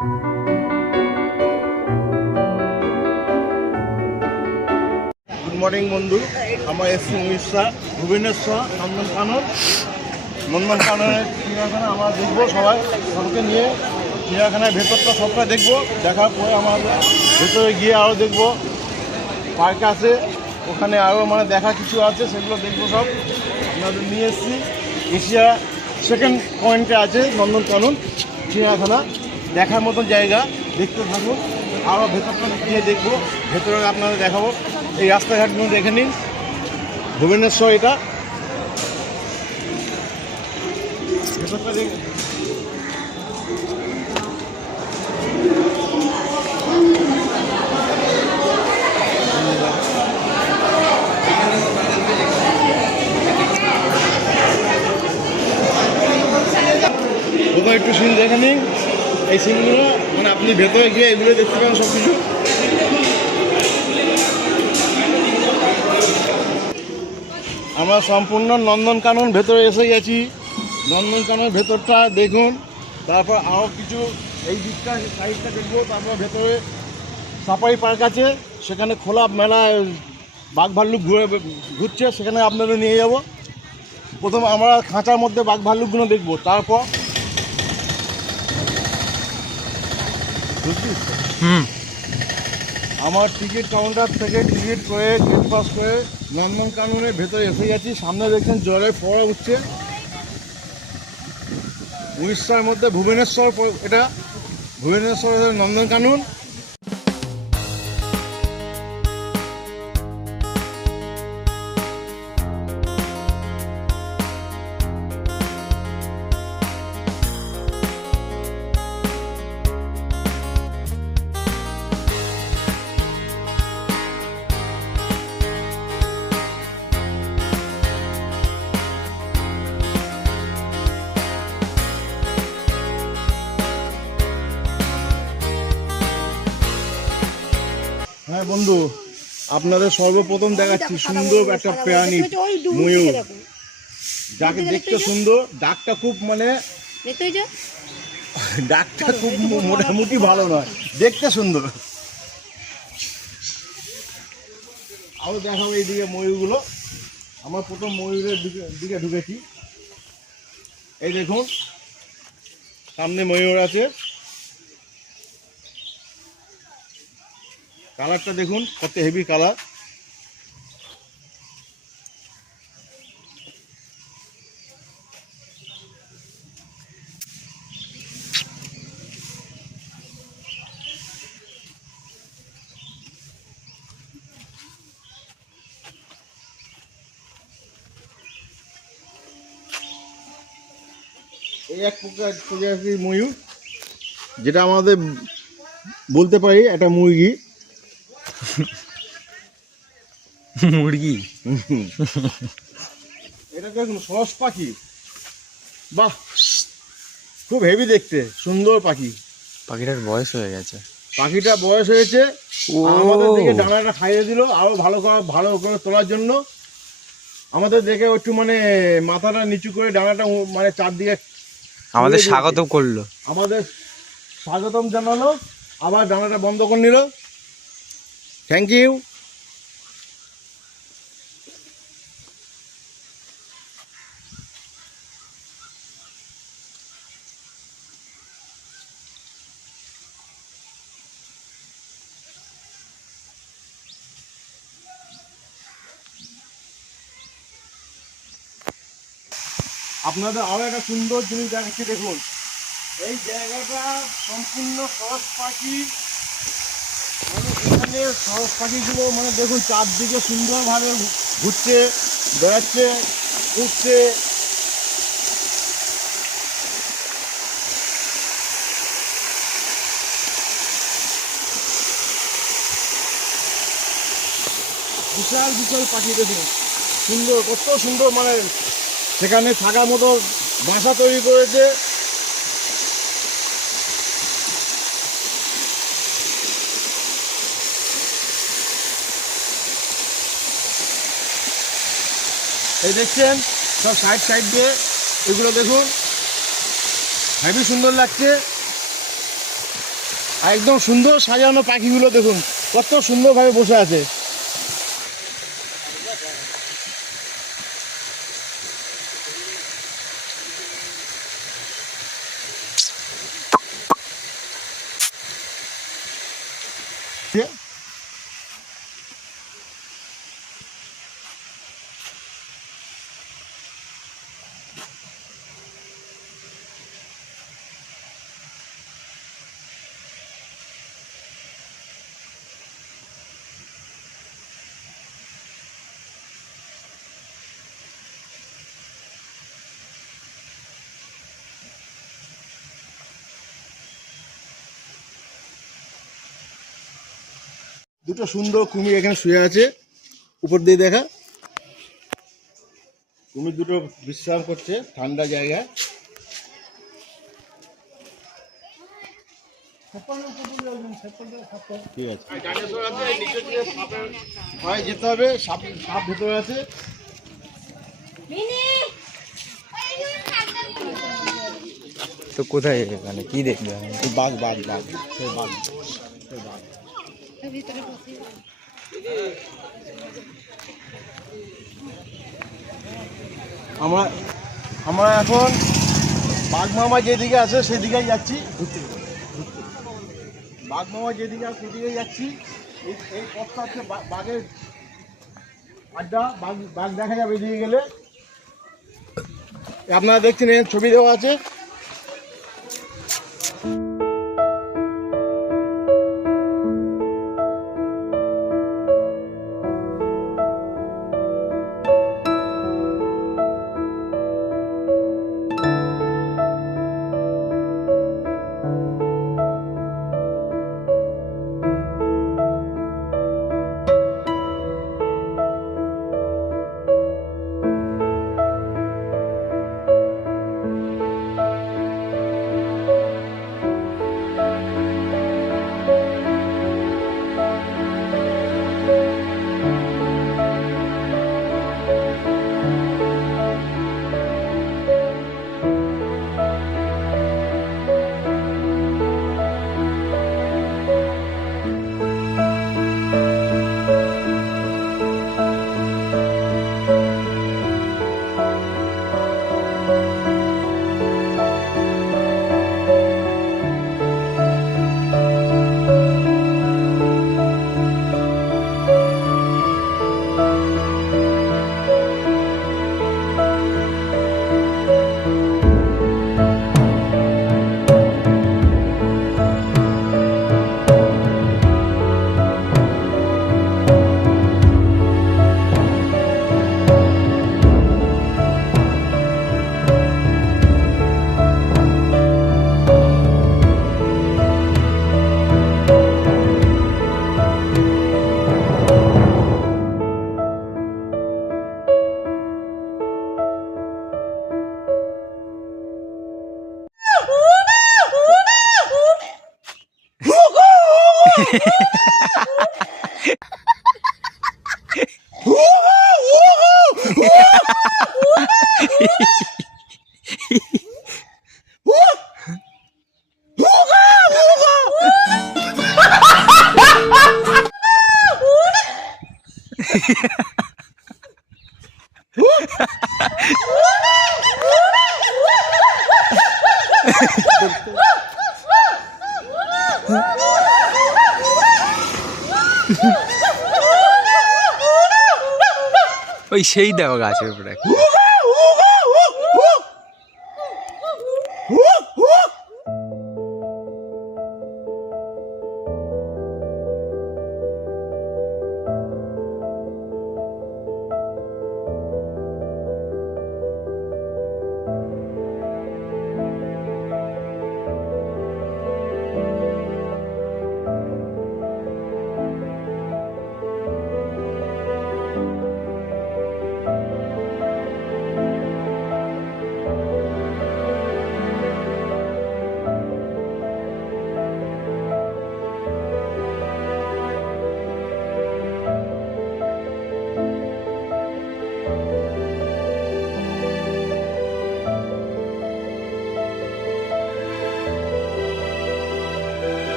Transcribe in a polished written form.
Good morning বন্ধু, আমরা এসছি উড়িষ্যা ভুবনেশ্বর নন্দনকাননের চিড়িয়াখানা আমরা দেখবো সবাইকে নিয়ে। চিড়িয়াখানার ভেতরটা সবটা দেখবো, দেখার পরে আমাদের ভেতরে গিয়ে আরও দেখবো পার্ক আছে, ওখানে আরও মানে দেখা কিছু আছে, সেগুলো দেখবো সব। আপনাদের নিয়ে এসছি এশিয়া সেকেন্ড পয়েন্টে আছে নন্দনকানন চিড়িয়াখানা, দেখার মতন জায়গা। দেখতে থাকুন, আরও ভেতরটা গিয়ে দেখবো, ভেতরে আপনাদের দেখাবো। এই রাস্তাঘাটগুলো দেখে নিন, ভুবনেশ্বর এটা ভেতরটা দেখে। ওখানে একটু সিন দেখে নিন, এই সিনগুলো মানে আপনি ভেতরে গিয়ে এগুলো দেখতে পাবেন সব কিছু। আমরা সম্পূর্ণ নন্দনকানন ভেতরে এসে গেছি। নন্দনকাননের ভেতরটা দেখুন, তারপর আরও কিছু এই দিকটা সাইডটা দেখবো। তারপর ভেতরে সাফারি পার্ক আছে, সেখানে খোলা মেলা বাঘ ভাল্লুক ঘুরছে, সেখানে আপনাদের নিয়ে যাব। প্রথমে আমরা খাঁচার মধ্যে বাঘ ভাল্লুকগুলো দেখবো, তারপর আমার টিকিট কাউন্টার থেকে টিকিট করে গেট পাস করে নন্দনকাননের ভেতরে এসে গেছি। সামনে দেখছেন জলের ফোয়ারা উঠছে। উড়িষ্যার মধ্যে ভুবনেশ্বর, এটা ভুবনেশ্বরের নন্দনকানন। হ্যাঁ বন্ধু, আপনাদের সর্বপ্রথম দেখাচ্ছি সুন্দর একটা প্রাণী, ময়ূর। যাকে দেখতে সুন্দর, ডাকটা খুব মানে ডাকটা খুব মোটামুটি ভালো নয়, দেখতে সুন্দর। আরও দেখাবো এইদিকে ময়ূরগুলো। আমার প্রথম ময়ূরের দিকে ঢুকেছি। এই দেখুন সামনে ময়ূর আছে, কালারটা দেখুন কত হেভি কালার। এই এক প্রজাতির ময়ূর, যেটা আমাদের বলতে পারি একটা মুরগি। এটা দেখুন সরস পাখি, বাহ খুব হেভি দেখতে, সুন্দর পাখি। পাখিটার বয়স হয়ে গেছে, পাখিটা বয়স হয়েছে, আমাদের দিকে ডানাটা খাইয়ে দিল আরো ভালো করে তোলার জন্য। আমাদের দেখে একটু মানে মাথাটা নিচু করে ডানাটা মানে চারদিকে আমাদের স্বাগতম করলো, আমাদের স্বাগতম জানালো, আবার ডানাটা বন্ধ করে নিল। Thank you. আপনাদের আরো একটা সুন্দর জিনিস দেখাচ্ছি, দেখুন এই জায়গাটা সম্পূর্ণ সরস পাখি। মানে এখানে সরস পাখিগুলো মানে দেখুন চারদিকে সুন্দরভাবে ঘুরছে, বেড়াচ্ছে, উঠছে। বিশাল বিশাল পাখি দেখুন, সুন্দর, কত সুন্দর, মানে সেখানে থাকার মতো বাসা তৈরি করেছে। এই দেখছেন সব সাইড দিয়ে এগুলো দেখুন, হেবি সুন্দর লাগছে। আর একদম সুন্দর সাজানো পাখিগুলো দেখুন কত সুন্দরভাবে বসে আছে। দুটো সুন্দর কুমির এখানে শুয়ে আছে, উপর দিয়ে দেখা। কুমির দুটো বিশ্রাম করছে ঠান্ডা জায়গায়। ঠিক আছে, ভয় যেতে হবে, সাপ সাপ ভেতরে আছে। তো কোথায় মানে কি দেখবে? বাঘ বাঘ বাঘ সেই বাঘ সেই বাঘ। আমরা আমরা এখন বাঘ মামা যেদিকে আছে সেদিকেই যাচ্ছি ঘুরতে ঘুরতে। বাঘ মামা যেদিকে আছে সেদিকেই যাচ্ছি। এই পথটা হচ্ছে বাঘের আড্ডা, বাঘ বাঘ দেখা যাবে এদিকে গেলে। আপনারা দেখছেন এর ছবি দেওয়া আছে। ওই সেই দেখো গাছের উপরে